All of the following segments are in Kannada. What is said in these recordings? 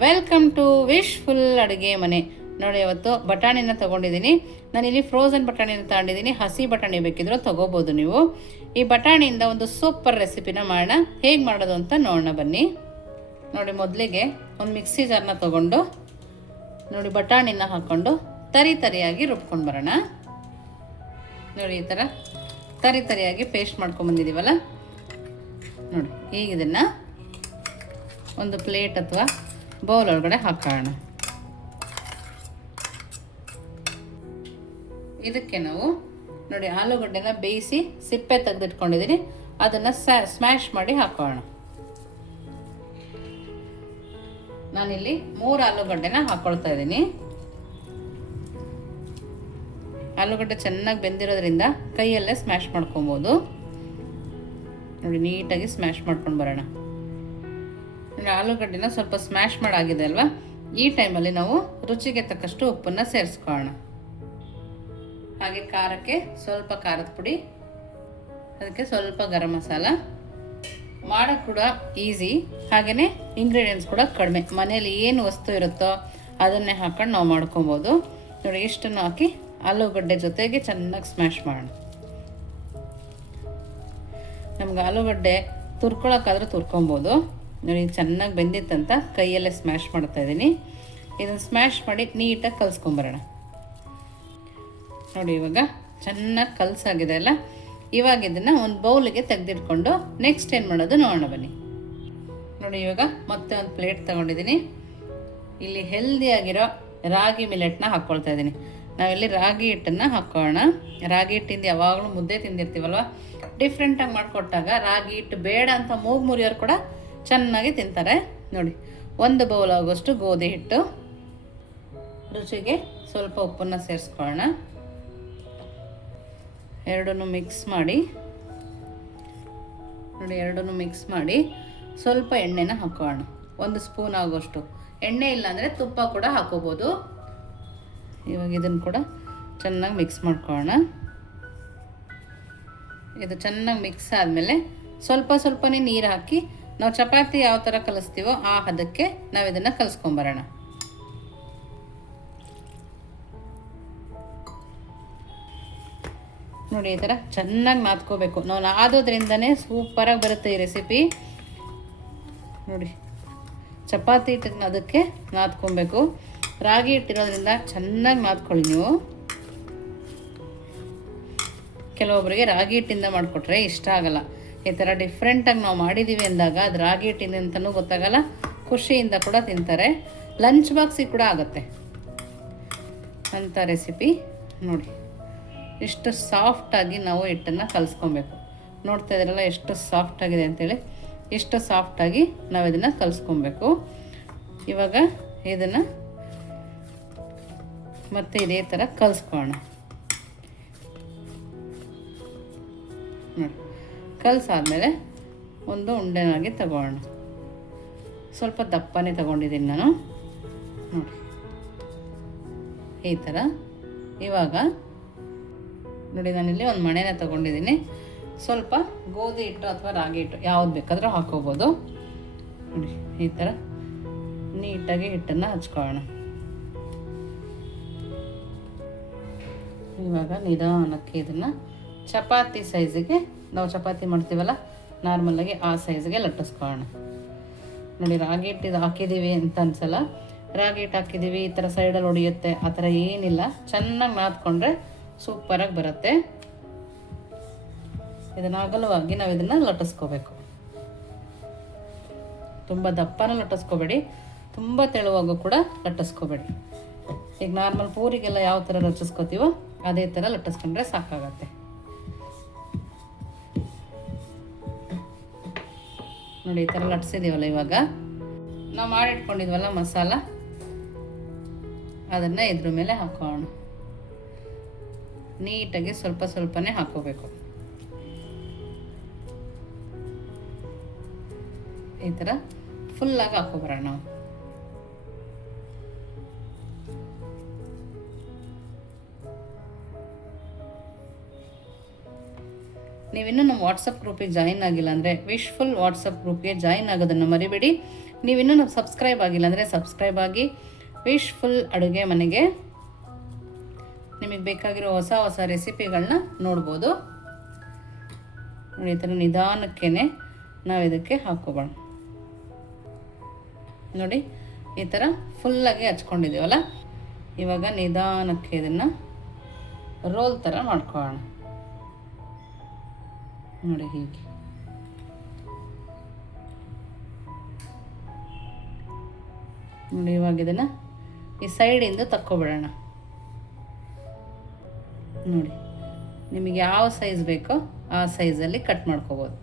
ವೆಲ್ಕಮ್ ಟು ವಿಶ್ ಫುಲ್ ಅಡುಗೆ ಮನೆ. ನೋಡಿ ಇವತ್ತು ಬಟಾಣಿನ ತಗೊಂಡಿದ್ದೀನಿ. ನಾನು ಇಲ್ಲಿ ಫ್ರೋಝನ್ ಬಟಾಣಿನ ತಗೊಂಡಿದ್ದೀನಿ. ಹಸಿ ಬಟಾಣಿ ಬೇಕಿದ್ರು ತಗೋಬೋದು ನೀವು. ಈ ಬಟಾಣಿಯಿಂದ ಒಂದು ಸೂಪರ್ ರೆಸಿಪಿನ ಮಾಡೋಣ. ಹೇಗೆ ಮಾಡೋದು ಅಂತ ನೋಡೋಣ ಬನ್ನಿ. ನೋಡಿ ಮೊದಲಿಗೆ ಒಂದು ಮಿಕ್ಸಿ ಜಾರ್ನ ತಗೊಂಡು ನೋಡಿ ಬಟಾಣಿನ ಹಾಕ್ಕೊಂಡು ತರಿ ತರಿಯಾಗಿ ರುಬ್ಕೊಂಡು ಬರೋಣ. ನೋಡಿ ಈ ಥರ ತರಿ ತರಿಯಾಗಿ ಪೇಸ್ಟ್ ಮಾಡ್ಕೊಂಬಂದಿದ್ದೀವಲ್ಲ ನೋಡಿ, ಈಗ ಇದನ್ನು ಒಂದು ಪ್ಲೇಟ್ ಅಥವಾ ಬೌಲ್ ಒಳಗಡೆ ಹಾಕೋಣ. ಇದಕ್ಕೆ ನಾವು ನೋಡಿ ಆಲೂಗಡ್ಡೆನ ಬೇಯಿಸಿ ಸಿಪ್ಪೆ ತೆಗೆದಿಟ್ಕೊಂಡಿದ್ದೀನಿ. ಅದನ್ನು ಸ್ಮ್ಯಾಶ್ ಮಾಡಿ ಹಾಕೋಣ. ನಾನಿಲ್ಲಿ ಮೂರು ಆಲೂಗಡ್ಡೆನ ಹಾಕೊಳ್ತಾ ಇದ್ದೀನಿ. ಆಲೂಗಡ್ಡೆ ಚೆನ್ನಾಗಿ ಬೆಂದಿರೋದ್ರಿಂದ ಕೈಯಲ್ಲೇ ಸ್ಮ್ಯಾಶ್ ಮಾಡ್ಕೊಬೋದು. ನೋಡಿ ನೀಟಾಗಿ ಸ್ಮ್ಯಾಶ್ ಮಾಡ್ಕೊಂಡು ಬರೋಣ. ಆಲೂಗಡ್ಡೆನ ಸ್ವಲ್ಪ ಸ್ಮ್ಯಾಶ್ ಮಾಡಾಗಿದೆ ಅಲ್ವಾ? ಈ ಟೈಮಲ್ಲಿ ನಾವು ರುಚಿಗೆ ತಕ್ಕಷ್ಟು ಉಪ್ಪನ್ನು ಸೇರಿಸ್ಕೊಳ್ಳೋಣ. ಹಾಗೆ ಖಾರಕ್ಕೆ ಸ್ವಲ್ಪ ಖಾರದ ಪುಡಿ, ಅದಕ್ಕೆ ಸ್ವಲ್ಪ ಗರಂ ಮಸಾಲ. ಮಾಡೋಕ್ಕೆ ಕೂಡ ಈಸಿ ಹಾಗೆಯೇ ಇಂಗ್ರೀಡಿಯೆಂಟ್ಸ್ ಕೂಡ ಕಡಿಮೆ. ಮನೇಲಿ ಏನು ವಸ್ತು ಇರುತ್ತೋ ಅದನ್ನೇ ಹಾಕೊಂಡು ನಾವು ಮಾಡ್ಕೊಬೋದು. ನೋಡಿ, ಇಷ್ಟನ್ನು ಹಾಕಿ ಆಲೂಗಡ್ಡೆ ಜೊತೆಗೆ ಚೆನ್ನಾಗಿ ಸ್ಮ್ಯಾಶ್ ಮಾಡೋಣ. ನಮ್ಗೆ ಆಲೂಗಡ್ಡೆ ತುರ್ಕೊಳಕ್ಕಾದ್ರೆ ತುರ್ಕೊಬೋದು. ನೋಡಿ ಚೆನ್ನಾಗಿ ಬೆಂದಿತ್ತಂತ ಕೈಯಲ್ಲೇ ಸ್ಮ್ಯಾಶ್ ಮಾಡ್ತಾ ಇದ್ದೀನಿ. ಇದನ್ನು ಸ್ಮ್ಯಾಶ್ ಮಾಡಿ ನೀಟಾಗಿ ಕಲ್ಸ್ಕೊಂಬರೋಣ. ನೋಡಿ, ಇವಾಗ ಚೆನ್ನಾಗಿ ಕಲಸಾಗಿದೆ ಅಲ್ಲ? ಇವಾಗ ಇದನ್ನು ಒಂದು ಬೌಲಿಗೆ ತೆಗೆದಿಟ್ಕೊಂಡು ನೆಕ್ಸ್ಟ್ ಏನು ಮಾಡೋದು ನೋಡೋಣ ಬನ್ನಿ. ನೋಡಿ, ಇವಾಗ ಮತ್ತೆ ಒಂದು ಪ್ಲೇಟ್ ತಗೊಂಡಿದ್ದೀನಿ. ಇಲ್ಲಿ ಹೆಲ್ದಿಯಾಗಿರೋ ರಾಗಿ ಮಿಲೆಟ್ನ ಹಾಕ್ಕೊಳ್ತಾ ಇದ್ದೀನಿ. ನಾವಿಲ್ಲಿ ರಾಗಿ ಹಿಟ್ಟನ್ನು ಹಾಕೋಣ. ರಾಗಿ ಹಿಟ್ಟಿಂದ ಯಾವಾಗಲೂ ಮುದ್ದೆ ತಿಂದಿರ್ತೀವಲ್ವ? ಡಿಫ್ರೆಂಟಾಗಿ ಮಾಡಿಕೊಟ್ಟಾಗ ರಾಗಿ ಹಿಟ್ಟು ಬೇಡ ಅಂತ ಮೂಗು ಮುರಿಯೋರು ಕೂಡ ಚೆನ್ನಾಗಿ ತಿಂತಾರೆ. ನೋಡಿ, ಒಂದು ಬೌಲ್ ಆಗೋಷ್ಟು ಗೋಧಿ ಹಿಟ್ಟು, ರುಚಿಗೆ ಸ್ವಲ್ಪ ಉಪ್ಪನ್ನು ಸೇರಿಸ್ಕೊಳ್ಳೋಣ. ಎರಡನ್ನೂ ಮಿಕ್ಸ್ ಮಾಡಿ. ನೋಡಿ, ಎರಡನ್ನೂ ಮಿಕ್ಸ್ ಮಾಡಿ ಸ್ವಲ್ಪ ಎಣ್ಣೆನ ಹಾಕೋಣ. ಒಂದು ಸ್ಪೂನ್ ಆಗೋಷ್ಟು ಎಣ್ಣೆ ಇಲ್ಲಾಂದರೆ ತುಪ್ಪ ಕೂಡ ಹಾಕೋಬೋದು. ಇವಾಗ ಇದನ್ನು ಕೂಡ ಚೆನ್ನಾಗಿ ಮಿಕ್ಸ್ ಮಾಡ್ಕೊಳ್ಳೋಣ. ಇದು ಚೆನ್ನಾಗಿ ಮಿಕ್ಸ್ ಆದಮೇಲೆ ಸ್ವಲ್ಪ ಸ್ವಲ್ಪನೇ ನೀರು ಹಾಕಿ ನಾವು ಚಪಾತಿ ಯಾವ ಥರ ಕಲಿಸ್ತೀವೋ ಆ ಹದಕ್ಕೆ ನಾವು ಇದನ್ನು ಕಲಿಸ್ಕೊಂಬರೋಣ. ನೋಡಿ ಈ ಥರ ಚೆನ್ನಾಗಿ ನಾದ್ಕೋಬೇಕು. ನಾವು ನಾದೋದ್ರಿಂದನೇ ಸೂಪರಾಗಿ ಬರುತ್ತೆ ಈ ರೆಸಿಪಿ ನೋಡಿ, ಚಪಾತಿ ಹಿಟ್ಟನ್ನ ಅದಕ್ಕೆ ನಾದ್ಕೊಬೇಕು. ರಾಗಿ ಹಿಟ್ಟಿರೋದ್ರಿಂದ ಚೆನ್ನಾಗಿ ನಾದ್ಕೊಳ್ಳಿ ನೀವು. ಕೆಲವೊಬ್ಬರಿಗೆ ರಾಗಿ ಹಿಟ್ಟಿಂದ ಮಾಡಿಕೊಟ್ರೆ ಇಷ್ಟ ಆಗಲ್ಲ. ಈ ಥರ ಡಿಫ್ರೆಂಟಾಗಿ ನಾವು ಮಾಡಿದ್ದೀವಿ ಅಂದಾಗ ಅದು ರಾಗಿ ಹಿಟ್ಟಿಂದ ಅಂತಲೂ ಗೊತ್ತಾಗಲ್ಲ. ಖುಷಿಯಿಂದ ಕೂಡ ತಿಂತಾರೆ. ಲಂಚ್ ಬಾಕ್ಸಿಗೆ ಕೂಡ ಆಗುತ್ತೆ. ಅಂಥ ರೆಸಿಪಿ ನೋಡಿ. ಎಷ್ಟು ಸಾಫ್ಟಾಗಿ ನಾವು ಹಿಟ್ಟನ್ನು ಕಲಿಸ್ಕೊಬೇಕು. ನೋಡ್ತಾ ಇದ್ರಲ್ಲ ಎಷ್ಟು ಸಾಫ್ಟಾಗಿದೆ ಅಂತೇಳಿ. ಇಷ್ಟು ಸಾಫ್ಟಾಗಿ ನಾವು ಇದನ್ನು ಕಲಿಸ್ಕೊಬೇಕು. ಇವಾಗ ಇದನ್ನು ಮತ್ತೆ ಇದೇ ಥರ ಕಲಿಸ್ಕೊಳ್ಳೋಣ ನೋಡಿ. ಕಲಸಾದ್ಮೇಲೆ ಒಂದು ಉಂಡೆನಾಗಿ ತಗೊಳ್ಳೋಣ. ಸ್ವಲ್ಪ ದಪ್ಪನೇ ತಗೊಂಡಿದ್ದೀನಿ ನಾನು. ನೋಡಿ. ಈ ಥರ. ಇವಾಗ ನೋಡಿ, ನಾನಿಲ್ಲಿ ಒಂದು ಮಣೆನ ತಗೊಂಡಿದ್ದೀನಿ. ಸ್ವಲ್ಪ ಗೋಧಿ ಹಿಟ್ಟು ಅಥವಾ ರಾಗಿ ಹಿಟ್ಟು ಯಾವ್ದು ಬೇಕಾದರೂ ಹಾಕೋಬೋದು. ನೋಡಿ, ಈ ಥರ ನೀಟಾಗಿ ಹಿಟ್ಟನ್ನು ಹಚ್ಕೊಳ್ಳೋಣ. ಇವಾಗ ನಿಧಾನಕ್ಕೆ ಇದನ್ನು ಚಪಾತಿ ಸೈಜಿಗೆ ನಾವು ಚಪಾತಿ ಮಾಡ್ತೀವಲ್ಲ ನಾರ್ಮಲಾಗಿ ಆ ಸೈಜ್ಗೆ ಲಟ್ಟಿಸ್ಕೊಳ್ಳೋಣ. ನೋಡಿ, ರಾಗಿ ಹಿಟ್ಟು ಇದು ಹಾಕಿದ್ದೀವಿ ಅಂತ ಅನ್ಸಲ್ಲ. ರಾಗಿ ಹಿಟ್ಟು ಹಾಕಿದ್ದೀವಿ ಈ ಥರ ಸೈಡಲ್ಲಿ ಹೊಡಿಯುತ್ತೆ ಆ ಥರ ಏನಿಲ್ಲ. ಚೆನ್ನಾಗಿ ನಾದ್ಕೊಂಡ್ರೆ ಸೂಪರಾಗಿ ಬರುತ್ತೆ. ಇದನ್ನು ಅಗಲವಾಗಿ ನಾವು ಇದನ್ನು ಲಟ್ಟಿಸ್ಕೋಬೇಕು. ತುಂಬ ದಪ್ಪನೂ ಲಟ್ಟಿಸ್ಕೋಬೇಡಿ, ತುಂಬ ತೆಳುವಾಗೂ ಕೂಡ ಲಟ್ಟಿಸ್ಕೋಬೇಡಿ. ಈಗ ನಾರ್ಮಲ್ ಪೂರಿಗೆಲ್ಲ ಯಾವ ಥರ ರಚಿಸ್ಕೋತೀವೋ ಅದೇ ಥರ ಲಟ್ಟಿಸ್ಕೊಂಡ್ರೆ ಸಾಕಾಗತ್ತೆ. ನೋಡಿ, ಈ ಥರ ಲಟ್ಸಿದ್ದೀವಲ್ಲ ಇವಾಗ? ನಾವು ಮಾಡಿಟ್ಕೊಂಡಿದ್ವಲ್ಲ ಮಸಾಲ? ಅದನ್ನು ಇದ್ರ ಮೇಲೆ ಹಾಕೋಣ. ನೀಟಾಗಿ ಸ್ವಲ್ಪ ಸ್ವಲ್ಪನೇ ಹಾಕೋಬೇಕು. ಈ ಥರ ಫುಲ್ಲಾಗಿ ಹಾಕೋಬರೋಣ ನಾವು. ನೀವಿನ್ನೂ ನಮ್ಮ ವಾಟ್ಸಪ್ ಗ್ರೂಪಿಗೆ ಜಾಯಿನ್ ಆಗಿಲ್ಲ ಅಂದರೆ ವಿಶ್ಫುಲ್ ವಾಟ್ಸಪ್ ಗ್ರೂಪ್ಗೆ ಜಾಯಿನ್ ಆಗೋದನ್ನು ಮರಿಬೇಡಿ. ನೀವಿನ್ನೂ ನಮ್ಮ ಸಬ್ಸ್ಕ್ರೈಬ್ ಆಗಿಲ್ಲ ಅಂದರೆ ಸಬ್ಸ್ಕ್ರೈಬ್ ಆಗಿ ವಿಶ್ಫುಲ್ ಅಡುಗೆ ಮನೆಗೆ ನಿಮಗೆ ಬೇಕಾಗಿರೋ ಹೊಸ ಹೊಸ ರೆಸಿಪಿಗಳನ್ನ ನೋಡ್ಬೋದು. ನೋಡಿ, ಈ ಥರ ನಿಧಾನಕ್ಕೇ ನಾವು ಇದಕ್ಕೆ ಹಾಕೋಬೋಣ ನೋಡಿ, ಈ ಥರ ಫುಲ್ಲಾಗಿ ಹಚ್ಕೊಂಡಿದ್ದೀವಲ್ಲ? ಇವಾಗ ನಿಧಾನಕ್ಕೆ ಇದನ್ನು ರೋಲ್ ಥರ ಮಾಡ್ಕೊಳ್ಳೋಣ. ನೋಡಿ ಹೀಗೆ. ನೋಡಿ ಇವಾಗ ಇದನ್ನು ಈ ಸೈಡಿಂದ ತಕ್ಕೊಬಿಡೋಣ. ನೋಡಿ, ನಿಮಗೆ ಯಾವ ಸೈಜ್ ಬೇಕೋ ಆ ಸೈಜಲ್ಲಿ ಕಟ್ ಮಾಡ್ಕೋಬೋದು.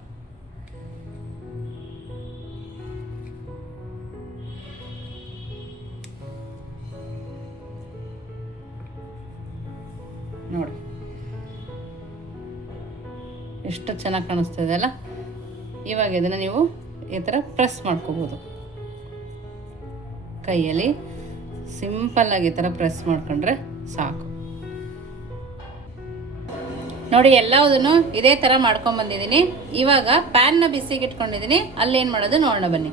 ನೋಡಿ. ಎಷ್ಟು ಚೆನ್ನಾಗಿ ಕಾಣಿಸ್ತಿದೆ ಅಲ್ಲ? ಇವಾಗ ಇದನ್ನು ನೀವು ಈ ಥರ ಪ್ರೆಸ್ ಮಾಡ್ಕೋಬೋದು. ಕೈಯಲ್ಲಿ ಸಿಂಪಲ್ಲಾಗಿ ಈ ಥರ ಪ್ರೆಸ್ ಮಾಡ್ಕೊಂಡ್ರೆ ಸಾಕು. ನೋಡಿ ಎಲ್ಲದನ್ನು ಇದೇ ಥರ ಮಾಡ್ಕೊಂಬಂದಿದ್ದೀನಿ ಇವಾಗ ಪ್ಯಾನ್ನ ಬಿಸಿಗೆ ಇಟ್ಕೊಂಡಿದ್ದೀನಿ. ಅಲ್ಲಿ ಏನು ಮಾಡೋದು? ನೋಡೋಣ ಬನ್ನಿ.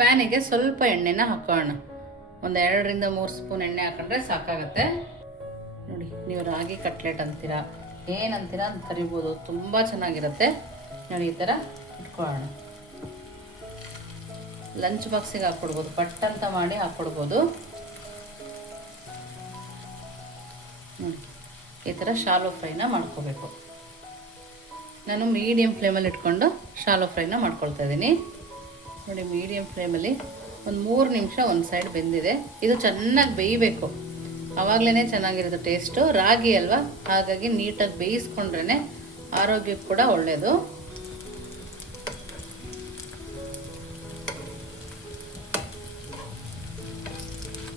ಪ್ಯಾನಿಗೆ ಸ್ವಲ್ಪ ಎಣ್ಣೆನ ಹಾಕೋಣ. ಒಂದು ಎರಡರಿಂದ ಮೂರು ಸ್ಪೂನ್ ಎಣ್ಣೆ ಹಾಕೊಂಡ್ರೆ ಸಾಕಾಗತ್ತೆ. ನೋಡಿ, ನೀವು ರಾಗಿ ಕಟ್ಲೆಟ್ ಅಂತೀರಾ? ಏನಂತೀರಾ ಅಂತ ಕರಿಬೋದು. ತುಂಬ ಚೆನ್ನಾಗಿರುತ್ತೆ. ನೋಡಿ ಈ ಥರ ಇಟ್ಕೊಳ್ಳೋಣ. ಲಂಚ್ ಬಾಕ್ಸಿಗೆ ಹಾಕ್ಕೊಡ್ಬೋದು. ಪಟ್ ಅಂತ ಮಾಡಿ ಹಾಕ್ಕೊಡ್ಬೋದು. ಈ ಥರ ಶಾಲೋ ಫ್ರೈನ ಮಾಡ್ಕೋಬೇಕು. ನಾನು ಮೀಡಿಯಮ್ ಫ್ಲೇಮಲ್ಲಿ ಇಟ್ಕೊಂಡು ಶಾಲೋ ಫ್ರೈನ ಮಾಡ್ಕೊಳ್ತಾ ಇದ್ದೀನಿ. ನೋಡಿ ಮೀಡಿಯಮ್ ಫ್ಲೇಮಲ್ಲಿ ಒಂದು ಮೂರು ನಿಮಿಷ ಒಂದು ಸೈಡ್ ಬೆಂದಿದೆ. ಇದು ಚೆನ್ನಾಗಿ ಬೇಯಬೇಕು. ಆವಾಗಲೇ ಚೆನ್ನಾಗಿರುತ್ತೆ ಟೇಸ್ಟು. ರಾಗಿ ಅಲ್ವಾ? ಹಾಗಾಗಿ ನೀಟಾಗಿ ಬೇಯಿಸ್ಕೊಂಡ್ರೇ ಆರೋಗ್ಯಕ್ಕೆ ಕೂಡ ಒಳ್ಳೆಯದು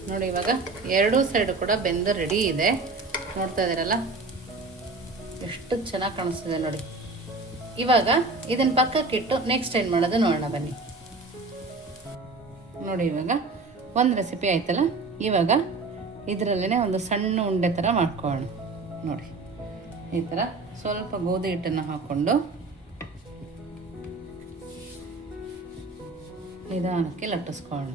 ನೋಡಿ ಇವಾಗ ಎರಡೂ ಸೈಡ್ ಕೂಡ ಬೆಂದು ರೆಡಿ ಇದೆ. ನೋಡ್ತಾ ಇದ್ದೀರಲ್ಲ? ಎಷ್ಟು ಚೆನ್ನಾಗಿ ಕಾಣಿಸ್ತಿದೆ ನೋಡಿ. ಇವಾಗ ಇದನ್ನ ಪಕ್ಕಕ್ಕಿಟ್ಟು ನೆಕ್ಸ್ಟ್ ಏನು ಮಾಡೋದು ನೋಡೋಣ ಬನ್ನಿ. ನೋಡಿ ಇವಾಗ ಒಂದು ರೆಸಿಪಿ ಆಯ್ತಲ್ಲ? ಇವಾಗ ಇದರಲ್ಲೇ ಒಂದು ಸಣ್ಣ ಉಂಡೆ ಥರ ಮಾಡ್ಕೊಳ್ಳೋಣ. ನೋಡಿ, ಈ ಥರ ಸ್ವಲ್ಪ ಗೋಧಿ ಹಿಟ್ಟನ್ನು ಹಾಕ್ಕೊಂಡು ನಿಧಾನಕ್ಕೆ ಲಟ್ಟಿಸ್ಕೊಳ್ಳೋಣ.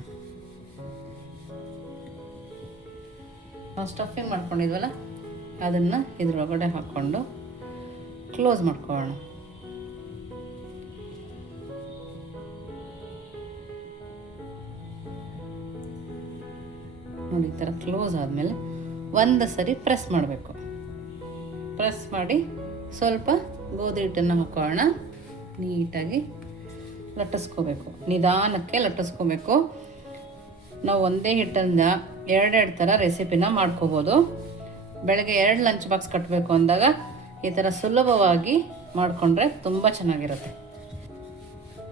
ನಾವು ಸ್ಟಫಿಂಗ್ ಮಾಡ್ಕೊಂಡಿದ್ವಲ್ಲ? ಅದನ್ನು ಇದ್ರೊಳಗಡೆ ಹಾಕ್ಕೊಂಡು ಕ್ಲೋಸ್ ಮಾಡ್ಕೊಳ್ಳೋಣ. ಥರ ಕ್ಲೋಸ್ ಆದಮೇಲೆ ಒಂದು ಸರಿ ಪ್ರೆಸ್ ಮಾಡಬೇಕು. ಪ್ರೆಸ್ ಮಾಡಿ ಸ್ವಲ್ಪ ಗೋಧಿ ಹಿಟ್ಟನ್ನು ಹಾಕೋಣ. ನೀಟಾಗಿ ಲಟ್ಟಿಸ್ಕೋಬೇಕು. ನಿಧಾನಕ್ಕೆ ಲಟ್ಟಿಸ್ಕೋಬೇಕು. ನಾವು ಒಂದೇ ಹಿಟ್ಟನ್ನು ಎರಡೆರಡು ಥರ ರೆಸಿಪಿನ ಮಾಡ್ಕೋಬೋದು. ಬೆಳಗ್ಗೆ ಎರಡು ಲಂಚ್ ಬಾಕ್ಸ್ ಕಟ್ಟಬೇಕು ಅಂದಾಗ ಈ ಥರ ಸುಲಭವಾಗಿ ಮಾಡಿಕೊಂಡ್ರೆ ತುಂಬ ಚೆನ್ನಾಗಿರುತ್ತೆ.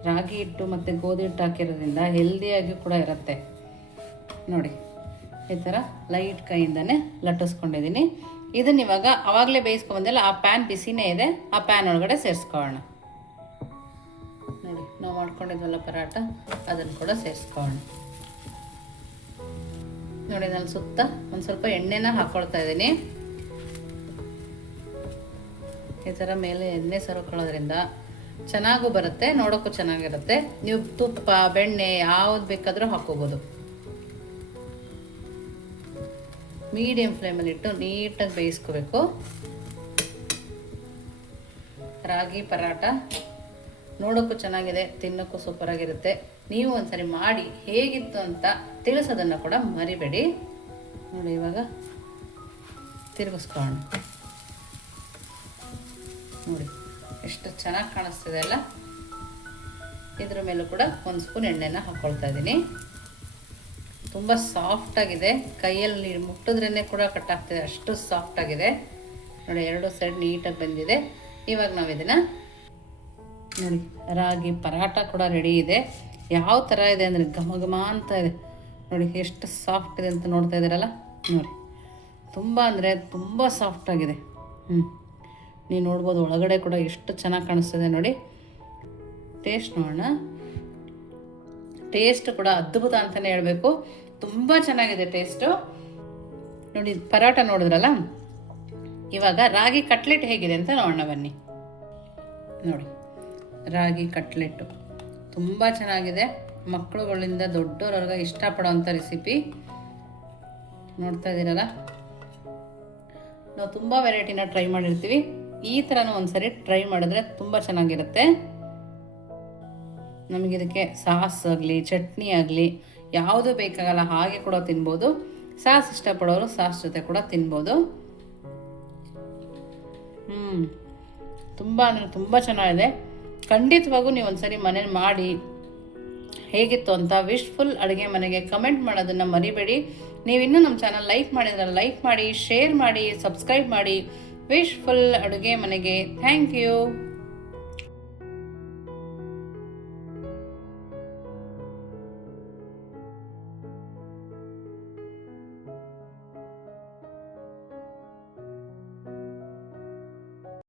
ರಾಗಿ ಹಿಟ್ಟು ಮತ್ತು ಗೋಧಿ ಹಿಟ್ಟು ಹಾಕಿರೋದ್ರಿಂದ ಹೆಲ್ದಿಯಾಗಿ ಕೂಡ ಇರುತ್ತೆ. ನೋಡಿ. ಈ ಥರ ಲೈಟ್ ಕೈಯಿಂದನೇ ಲಟ್ಟಿಸ್ಕೊಂಡಿದ್ದೀನಿ. ಇದನ್ನ ಇವಾಗ ಆವಾಗಲೇ ಬೇಯಿಸ್ಕೊಂಬಂದಿಲ್ಲ ಆ ಪ್ಯಾನ್ ಬಿಸಿನೇ ಇದೆ, ಆ ಪ್ಯಾನ್ ಒಳಗಡೆ ಸೇರಿಸ್ಕೊಳ್ಳೋಣ. ನೋಡಿ, ನಾವು ಮಾಡ್ಕೊಂಡಿದ್ವಲ್ಲ ಪರಾಟ, ಅದನ್ನು ಕೂಡ ಸೇರಿಸ್ಕೊಳ್ಳೋಣ. ನೋಡಿ ನಾನು ಸುತ್ತ ಒಂದು ಸ್ವಲ್ಪ ಎಣ್ಣೆನ ಹಾಕ್ಕೊಳ್ತಾ ಇದ್ದೀನಿ. ಈ ಥರ ಮೇಲೆ ಎಣ್ಣೆ ಸರ್ಕೊಳ್ಳೋದ್ರಿಂದ ಚೆನ್ನಾಗೂ ಬರುತ್ತೆ, ನೋಡೋಕ್ಕೂ ಚೆನ್ನಾಗಿರುತ್ತೆ. ನೀವು ತುಪ್ಪ, ಬೆಣ್ಣೆ ಯಾವ್ದು ಬೇಕಾದರೂ ಹಾಕೋಬೋದು ಮೀಡಿಯಂ ಫ್ಲೇಮಲ್ಲಿ ಇಟ್ಟು ನೀಟಾಗಿ ಬೇಯಿಸ್ಕೋಬೇಕು. ರಾಗಿ ಪರಾಟ ನೋಡೋಕ್ಕೂ ಚೆನ್ನಾಗಿದೆ, ತಿನ್ನೋಕ್ಕೂ ಸೂಪರಾಗಿರುತ್ತೆ ನೀವು ಒಂದ್ಸರಿ ಮಾಡಿ ಹೇಗಿತ್ತು ಅಂತ ತಿಳಿಸೋದನ್ನು ಕೂಡ ಮರಿಬೇಡಿ. ನೋಡಿ ಇವಾಗ ತಿರುಗಿಸ್ಕೋಣ ನೋಡಿ ಎಷ್ಟು ಚೆನ್ನಾಗಿ ಕಾಣಿಸ್ತಿದೆ ಅಲ್ಲ? ಇದ್ರ ಮೇಲೂ ಕೂಡ ಒಂದು ಸ್ಪೂನ್ ಎಣ್ಣೆನ ಹಾಕ್ಕೊಳ್ತಾ ಇದ್ದೀನಿ. ತುಂಬ ಸಾಫ್ಟಾಗಿದೆ ಕೈಯಲ್ಲಿ ಮುಟ್ಟಿದ್ರೇ ಕೂಡ ಕಟ್ಟಾಗ್ತಿದೆ ಅಷ್ಟು ಸಾಫ್ಟಾಗಿದೆ ನೋಡಿ, ಎರಡು ಸೈಡ್ ನೀಟಾಗಿ ಬಂದಿದೆ. ಇವಾಗ ನಾವು ಇದನ್ನು ನೋಡಿ, ರಾಗಿ ಪರಾಟ ಕೂಡ ರೆಡಿ ಇದೆ. ಯಾವ ಥರ ಇದೆ ಅಂದರೆ ಘಮ ಘಮ ಅಂತ ಇದೆ. ನೋಡಿ, ಎಷ್ಟು ಸಾಫ್ಟ್ ಇದೆ ಅಂತ ನೋಡ್ತಾ ಇದ್ದೀರಲ್ಲ? ನೋಡಿ, ತುಂಬ ಅಂದರೆ ತುಂಬ ಸಾಫ್ಟಾಗಿದೆ ಹ್ಞೂ ನೀವು ನೋಡ್ಬೋದು ಒಳಗಡೆ ಕೂಡ ಎಷ್ಟು ಚೆನ್ನಾಗಿ ಕಾಣಿಸ್ತದೆ ನೋಡಿ. ಟೇಸ್ಟ್ ನೋಡೋಣ. ಟೇಸ್ಟ್ ಕೂಡ ಅದ್ಭುತ ಅಂತಲೇ ಹೇಳಬೇಕು. ತುಂಬ ಚೆನ್ನಾಗಿದೆ ಟೇಸ್ಟು ನೋಡಿ, ಪರೋಟ ನೋಡಿದ್ರಲ್ಲ? ಇವಾಗ ರಾಗಿ ಕಟ್ಲೆಟ್ ಹೇಗಿದೆ ಅಂತ ನೋಡೋಣ ಬನ್ನಿ. ನೋಡಿ, ರಾಗಿ ಕಟ್ಲೆಟ್ಟು. ತುಂಬ ಚೆನ್ನಾಗಿದೆ. ಮಕ್ಕಳುಗಳಿಂದ ದೊಡ್ಡವ್ರವ್ರಿಗೆ ಇಷ್ಟಪಡೋವಂಥ ರೆಸಿಪಿ ನೋಡ್ತಾ ಇದ್ದೀರಲ್ಲ? ನಾವು ತುಂಬ ವೆರೈಟಿನ ಟ್ರೈ ಮಾಡಿರ್ತೀವಿ. ಈ ಥರನೂ ಒಂದ್ಸರಿ ಟ್ರೈ ಮಾಡಿದ್ರೆ ತುಂಬ ಚೆನ್ನಾಗಿರುತ್ತೆ. ನಮಗಿದಕ್ಕೆ ಸಾಸ್ ಆಗಲಿ, ಚಟ್ನಿ ಆಗಲಿ ಯಾವುದು ಬೇಕಾಗಲ್ಲ, ಹಾಗೆ ಕೂಡ ತಿನ್ಬೋದು. ಸಾಸ್ ಇಷ್ಟಪಡೋರು ಸಾಸ್ ಜೊತೆ ಕೂಡ ತಿನ್ಬೋದು. ಹ್ಞೂ ತುಂಬ ಅಂದರೆ ತುಂಬ ಚೆನ್ನಾಗಿದೆ. ಖಂಡಿತವಾಗೂ ನೀವು ಒಂದ್ಸರಿ ಮನೇಲಿ ಮಾಡಿ ಹೇಗಿತ್ತು ಅಂತ ವಿಶ್ಫುಲ್ ಅಡುಗೆ ಮನೆಗೆ ಕಮೆಂಟ್ ಮಾಡೋದನ್ನು ಮರಿಬೇಡಿ. ನೀವಿನ್ನೂ ನಮ್ಮ ಚಾನಲ್ ಲೈಕ್ ಮಾಡಿದ್ರೆ ಲೈಕ್ ಮಾಡಿ ಶೇರ್ ಮಾಡಿ ಸಬ್ಸ್ಕ್ರೈಬ್ ಮಾಡಿ. ವಿಶ್ಫುಲ್ ಅಡುಗೆ ಮನೆಗೆ. Thank you